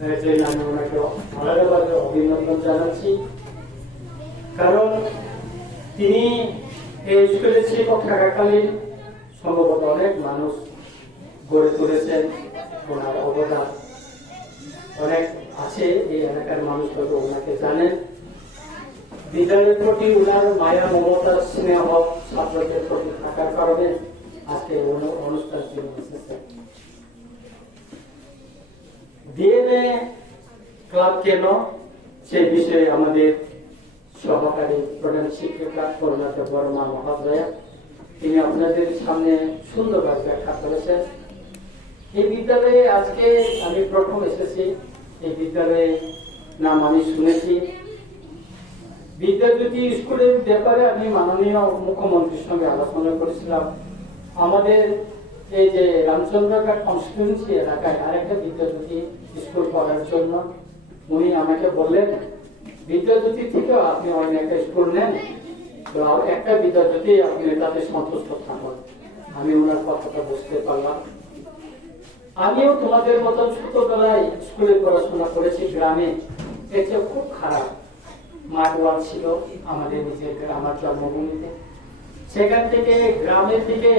যে আমি ওনাকে আলাদাভাবে অভিনন্দন জানাচ্ছি। কারণ তিনি এই স্কুলের শিক্ষক থাকাকালীন সম্ভবত অনেক মানুষ গড়ে তুলেছেন। ওনার অবদান অনেক আছে, এই এলাকার মানুষ হয়তো ওনাকে জানেন। বিদ্যালয়ের প্রতি ওনার মায়া, মমতা, স্নেহ ছাত্রদের প্রতি থাকার কারণে আজকে অনুষ্ঠান তিনি এসেছেন। ডিএনএ ক্লাব কেন, সে বিষয়ে আমাদের সহকারী প্রধান শিক্ষিকা করুণাতে বর্মা মহাদয়া তিনি আপনাদের সামনে সুন্দরভাবে ব্যাখ্যা করেছেন। এই বিদ্যালয়ে আজকে আমি প্রথম এসেছি। এই বিদ্যালয়ে নাম আমি শুনেছি। বিদ্যাজ্যোতি স্কুলের ব্যাপারে আমি মাননীয় মুখ্যমন্ত্রীর সঙ্গে আলোচনা করেছিলাম। আমাদের এই যে রামচন্দ্রঘাট কনস্টিটিউয়েন্সি এলাকায় আরেকটা বিদ্যাজ্যোতি স্কুল করার জন্য উনি আমাকে বললেন, বিদ্যাজ্যোতি থেকেও আপনি অন্য একটা স্কুল নেন, তো একটা বিদ্যাজ্যোতি আপনি তাতে সন্তুষ্ট থাকুন। আমি ওনার কথাটা বুঝতে পারলাম। আমিও তোমাদের মতো ছোটবেলায় স্কুলে পড়াশোনা করেছি গ্রামে। এটা খুব খারাপ মাঠওয়াল ছিল আমাদের নিজের আমার জন্মভূমিতে। সেখান থেকে গ্রামের দিকে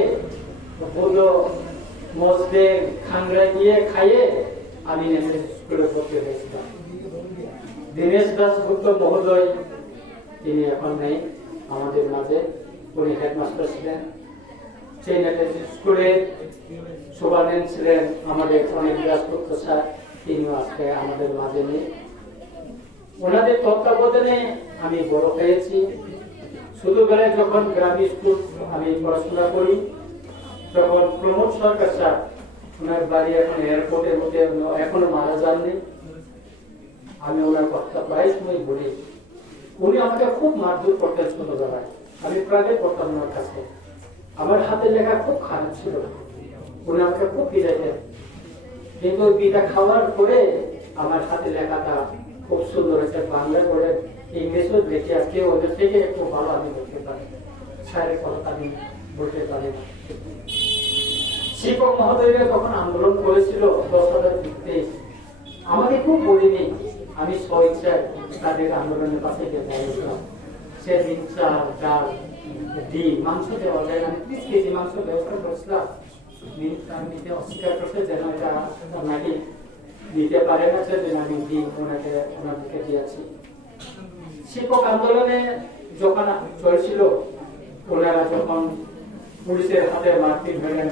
বললো মসদে খাংড়ায় গিয়ে খাইয়ে আমি স্কুলে ভর্তি হয়েছিলাম। দীনেশ দাসগুপ্ত মহোদয় তিনি এখন নেই আমাদের মাঝে, উনি হেডমাস্টার ছিলেন। সেই স্কুলের সুপারিনটেন্ডেন্ট ছিলেন আমাদের অনেক দাসগুপ্ত স্যার, তিনিও আজকে আমাদের মাঝে নেই। ওনাদের তত্ত্বাবধানে আমি বড় হয়েছি। ছোটবেলায় যখন গ্রামীণ স্কুল আমি পড়াশোনা করি তখন প্রমোদ সরকার স্যার, ওনার বাড়ি এখন এয়ারপোর্টের মধ্যে, এখনো মারা যাননি। আমি ওনার কথা প্রায় সময় বলি। উনি আমাকে খুব মারধর করতেন ছোটবেলায়। আমি প্রাইভেট পড়তাম ওনার কাছে। আমার হাতে লেখা খুব খারাপ ছিল, উনি আমাকে খুব পিটাইতেন। কিন্তু পিঠা খাওয়ার পরে আমার হাতে লেখাটা খুব সুন্দর হয়েছে। বাংলা করে ইংলিশও দেখে আজকে ওদের থেকে একটু ভালো আমি বলতে পারি। স্যারের কথা আমি বলতে পারি না। শিক্ষক মহোদয়রা তখন আন্দোলন করেছিল 10,000 দিতে, আমাকে খুব বলিনি। আমি স্বইচ্ছায় তাদের আন্দোলনের পাশে গিয়েছিলাম। সেদিন চাল, ডাল, ডিম, মাংস দেওয়া যায় না, 30 কেজি মাংস ব্যবস্থা করেছিলাম। নিতে অস্বীকার করছে যেন এটা নাকি দিতে পারে না, সেদিন আমি ডিম ওনাদেরকে দিয়েছি। শিক্ষক আন্দোলনে যখন চলছিল, ওনারা যখন পুলিশের হাতে মারপিট হলেন,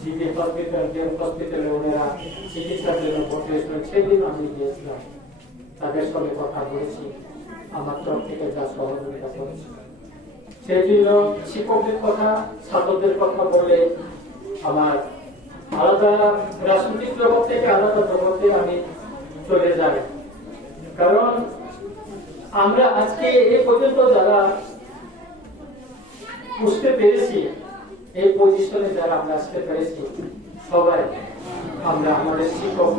জিবি হসপিটাল, হসপিটালে ওনারা চিকিৎসার জন্য ভর্তি হয়েছিলেন, সেদিন আমি গিয়েছিলাম। তাদের সঙ্গে কথা বলেছি, আমার তরফ থেকে যা সহযোগিতা করেছি। সেই জন্য শিক্ষকদের কথা, ছাত্রদের কথা বলে আমার আলাদা রাজনৈতিক জগৎ থেকে আলাদা জগতে আমি চলে যাই। কারণ আমরা আজকে এই পর্যন্ত যারা বুঝতে পেরেছি, এই পজিশনে যারা আমরা আসতে পেরেছি, সবাই আমরা আমাদের শিক্ষক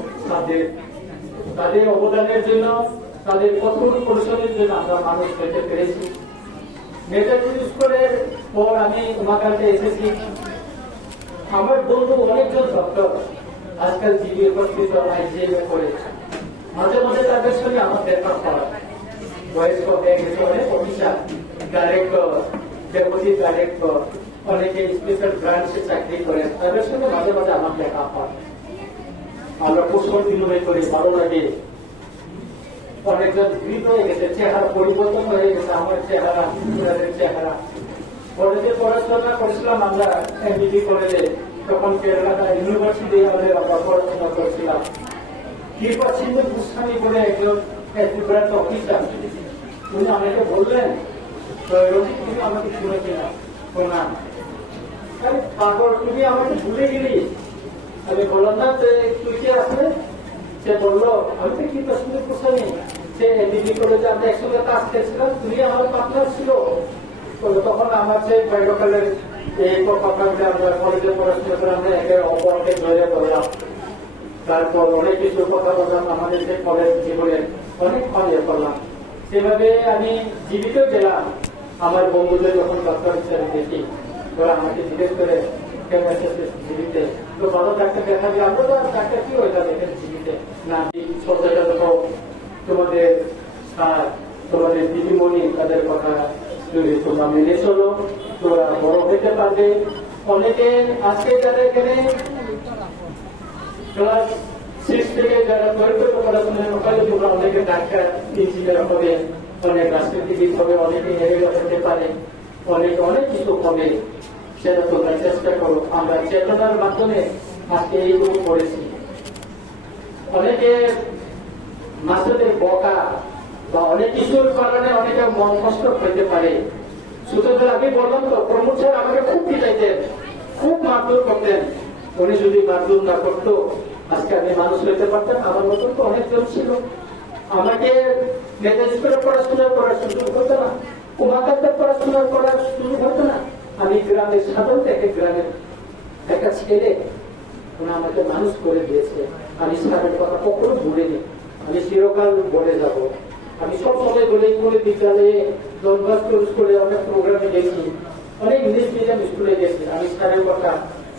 তাদের অবদানের জন্য, তাদের কঠোর পরিশ্রমের জন্য আমরা মানুষ পেতে পেরেছি। নেতাজি স্কুলের পর আমি উমাকান্তে এসেছি। আমার বন্ধু অনেকজন ডক্টর আজকাল জিবি হসপিটাল আইজিএমে করেছে। মাঝে মাঝে তাদের সঙ্গে আমার দেখা হয়। বয়স্ক হয়ে গেছে অনেক অফিসার, ডাইরেক্টর, ডেপুটি ডাইরেক্টর, অনেকে স্পেশাল ব্রাঞ্চে চাকরি করে, তাদের সঙ্গে মাঝে মাঝে আমার দেখা হয়। আমরা পুষ্কর বিনিময় করি, ভালো লাগে। অনেকজন বৃদ্ধ হয়ে গেছে, চেহারা পরিবর্তন হয়ে গেছে, আমার চেহারা, চেহারা। কলেজে পড়াশোনা করেছিলাম আমরা এমবিবি কলেজে, তখন কেরালা ইউনিভার্সিটি আমাদের আমরা পড়াশোনা করেছিলাম। কৃপা সিন্ধু গোস্বামী বলে একজন ব্রাঞ্চ অফিসার, উনি আমাকে বললেন, তুমি আমাকে শুনেছি না প্রণাম। তারপর তুমি আমাকে ভুলে গেলি। আমি বললাম না তুই কে আসলে? সে বললো আমি তো কৃপা সিন্ধু গোস্বামী, সে এমবিবি কলেজে আমরা একসঙ্গে কাজ করেছিলাম, তুমি আমার পার্টনার ছিল। তখন আমার সেই বাইরকালের এই কথা আমরা কলেজে পড়াশোনা করে আমরা একে অপরকে ধরে করলাম। তারপর অনেক কিছু কথা বললাম, আমাদের যে কলেজ জীবনের অনেক ইয়ে করলাম। সেভাবে আমি জীবিত গেলাম। আমার বন্ধুদের যখন ডক্টর হিসেবে দেখি, ওরা আমাকে জিজ্ঞেস করে কেন এসেছে জীবিতে, তো ভালো ডাক্তার দেখা যায়, আমরা তো ডাক্তার কি হয়ে যাবে জীবিতে না। যদি তোমরা মেনে চলো তোমরা বড় হতে পারবে। অনেকে আজকে যারা এখানে ক্লাস 6 থেকে যারা পড়াশোনা করে তোমরা অনেকে ডাক্তার ইঞ্জিনিয়ার হবে, অনেক রাজনীতিবিদ হবে, অনেকে এমএলএ হতে পারে, অনেকে অনেক কিছু হবে, সেটা তোমরা চেষ্টা করো। আমরা চেতনার মাধ্যমে আজকে এইগুলো করেছি। অনেকে মাসেদের বকা বা অনেক কিছুর কারণে অনেকে মন কষ্ট হইতে পারে। সুতরাং আমি বললাম তো প্রমোদ স্যার আমাকে খুব পিটাইতেন, খুব মারধর করতেন। উনি যদি মারধর না করতো আজকে আমি মানুষ হইতে পারতাম। আমার মতন তো অনেকজন ছিল। আমাকে মেয়েদের স্কুলে পড়াশোনা করার সুযোগ হতো না, কুমাকারদের পড়াশোনা করার সুযোগ হতো না। আমি গ্রামের সাধারণ থেকে গ্রামের একটা ছেলে, ওরা আমাকে মানুষ করে দিয়েছে। আমি স্যারের কথা কখনো ভুলিনি, আমি চিরকাল বলে যাব। আমি সব সময় বলে বিদ্যালয়ে ডনবস্কো স্কুলে অনেক প্রোগ্রামে গেছি, অনেক ইংলিশ মিডিয়াম স্কুলে গেছি। আমি স্যারের কথা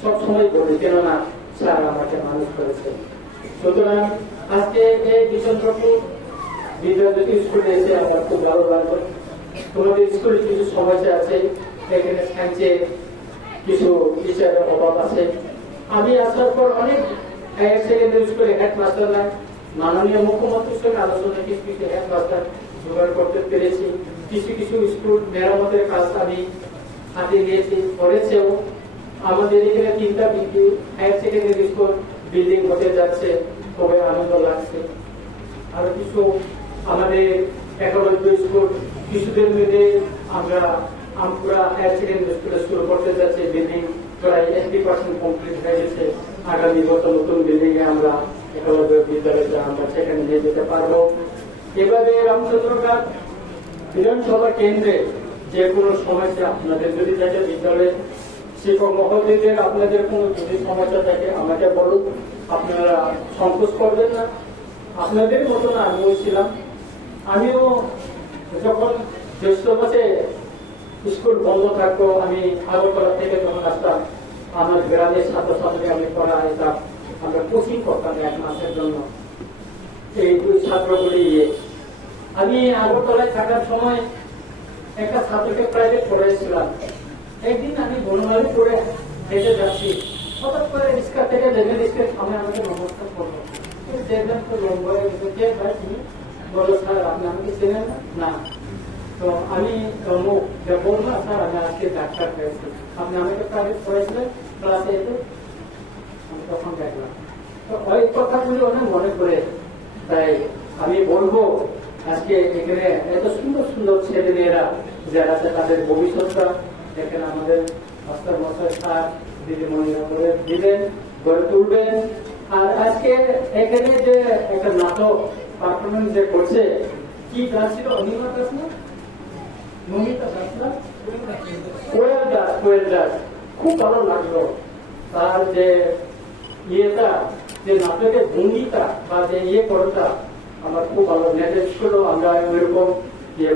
সবসময় বলি, কেননা স্যার আমাকে মানুষ করেছে। সুতরাং আজকে এই বিচন্দ্রপুর বিদ্যাজ্যোতি স্কুলে এসে আমার খুব ভালো লাগলো। তোমাদের স্কুলে কিছু সমস্যা আছে, এখানে সায়েন্সে কিছু টিচারের অভাব আছে। আমি আসার পর অনেক হায়ার সেকেন্ডারি স্কুলে হেডমাস্টার নাই, মাননীয় মুখ্যমন্ত্রীর সঙ্গে আলোচনা কিছু কিছু হেডমাস্টার জোগাড় করতে পেরেছি। কিছু কিছু স্কুল মেরামতের কাজ আমি হাতে নিয়েছি, করেছেও। আমাদের এখানে 3টা হায়ার সেকেন্ডারি স্কুল বিল্ডিং হতে যাচ্ছে, খুবই আনন্দ লাগছে। আরো কিছু আমাদের 91 স্কুল কিছুদের মধ্যে আমরা আমপুরা হায়ার সেকেন্ডারি স্কুলে শুরু করতে যাচ্ছে। বিল্ডিং প্রায় 80% কমপ্লিট হয়ে গেছে। আগামী বছর নতুন বিল্ডিং এ আমরা 91 বিদ্যালয়তে আমরা সেখানে নিয়ে যেতে পারবো। এভাবে রামচন্দ্রঘাট বিধানসভা কেন্দ্রে যে কোনো সমস্যা আপনাদের যদি থাকে, বিদ্যালয়ে শিক্ষক মহোদয়দের আপনাদের কোনো যদি সমস্যা থাকে আমাকে বলুন, আপনারা সংকোচ করবেন না। আপনাদের মতো না আমিও ছিলাম। আমিও যখন জ্যৈষ্ঠ মাসে স্কুল বন্ধ থাকতো, আমি আগরতলা থেকে যখন আসতাম, আমার গ্রামের ছাত্রছাত্রী আমি পড়া যেতাম, আমরা কোচিং করতাম 1 মাসের জন্য। এই ছাত্রগুলি আমি আগরতলায় থাকার সময় একটা ছাত্রকে প্রাইভেট পড়াইছিলাম। একদিন আমি বনমালী করে হেঁটে যাচ্ছি, হঠাৎ করে রিক্সা থেকে নেমে রিক্সার সামনে আমাকে নমস্কার করলো। দেখবেন তো লম্বা কে ভাই তুমি? বলো স্যার আপনি আমাকে চেনেন না? তো আমি বলবো না স্যার আমি আজকে ডাক্তার পেয়েছি, আপনি আমাকে প্রাইভেট পড়াইছিলেন ক্লাসে এসে? আমি তখন দেখলাম তো ওই কথাগুলি অনেক মনে করে। তাই আমি বলবো আজকে এখানে এত সুন্দর সুন্দর ছেলে মেয়েরা যারা আছে তাদের ভবিষ্যৎটা এখানে আমাদের মাস্টার মশাই স্যার দিদিমণিরা করে দিবেন, গড়ে তুলবেন। আর আজকে এখানে যে একটা নাটক পারফরমেন্স যে করছে, কি গান ছিল? অনিমা দাস না নমিতা দাস না কোয়েল দাস, খুব ভালো লাগলো। তার যে ইয়েটা, যে নাটকের ভঙ্গিটা বা যে করতা আমার খুব ভালো মেসেজ ছিল। আমরা ওইরকম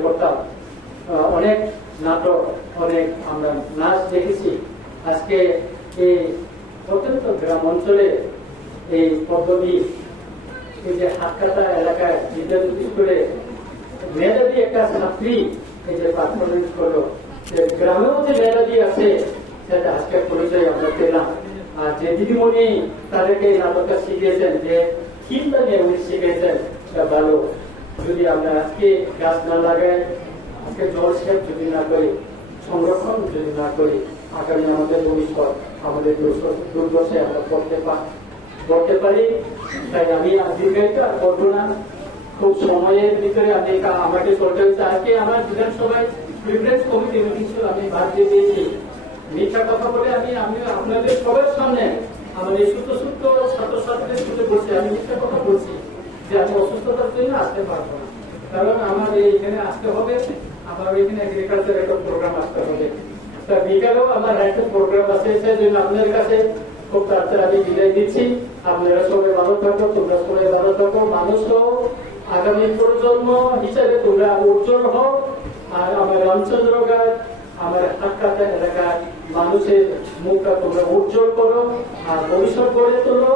করতাম, অনেক নাটক, অনেক আমরা নাচ দেখেছি। আজকে এই অত্যন্ত গ্রাম অঞ্চলে এই পদ্ধতি, এই যে হাতকাটা এলাকায় বিদ্যাজ্যোতি স্কুলে মেধাবী একটা ছাত্রী এই যে পারফরমেন্স করলো, গ্রামেও যে মেধাবী আছে সেটা আজকের পরিচয় আমরা পেলাম। আর যে দিদিমণি তাদেরকে এই নাটকটা শিখিয়েছেন, যে থিমটা নিয়ে উনি শিখিয়েছেন, সেটা ভালো। যদি আমরা আজকে গাছ না লাগাই, আজকে জল সেচ যদি না করি, সংরক্ষণ যদি না করি, আগামী আমাদের ভবিষ্যৎ আমাদের দুর্দশায় আমরা পড়তে পারি। তাই আমি দীর্ঘায়িত আর করবো না, খুব সময়ের ভিতরে আমি আমাকে চলতে হচ্ছে। আজকে আমার বিধানসভায় প্রিফারেন্স কমিটি মিটিং ছিল, আমি বাদ দিয়ে দিয়েছি। মিথ্যা কথা বলে আমি আপনাদের সবার সামনে আমাদের ছোট ছাত্রছাত্রীদের সাথে বসে আমি মিথ্যা কথা বলছি যে আমি অসুস্থতার জন্য আসতে পারবো না, কারণ আমার এইখানে আসতে হবে, আমার ওইখানে এগ্রিকালচার একটা প্রোগ্রাম আসতে হবে। তা বিকালেও আমার একটা প্রোগ্রাম আছে, সেই জন্য আপনাদের কাছে খুব তাড়াতাড়ি আমি বিদায় দিচ্ছি। আপনারা সবাই ভালো থাকো, তোমরা সবাই ভালো থাকো, মানুষ হও, আগামী প্রজন্ম হিসাবে তোমরা উজ্জ্বল হও। আর আমার রামচন্দ্রঘাট, আমার হাতকাটা এলাকার মানুষের মুখটা তোমরা উজ্জ্বল করো আর ভবিষ্যৎ গড়ে তোলো।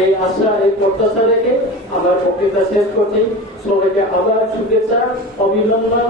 এই আশা, এই প্রত্যাশা রেখে আমার বক্তৃতা শেষ করছি। সবাইকে আবার শুভেচ্ছা, অভিনন্দন।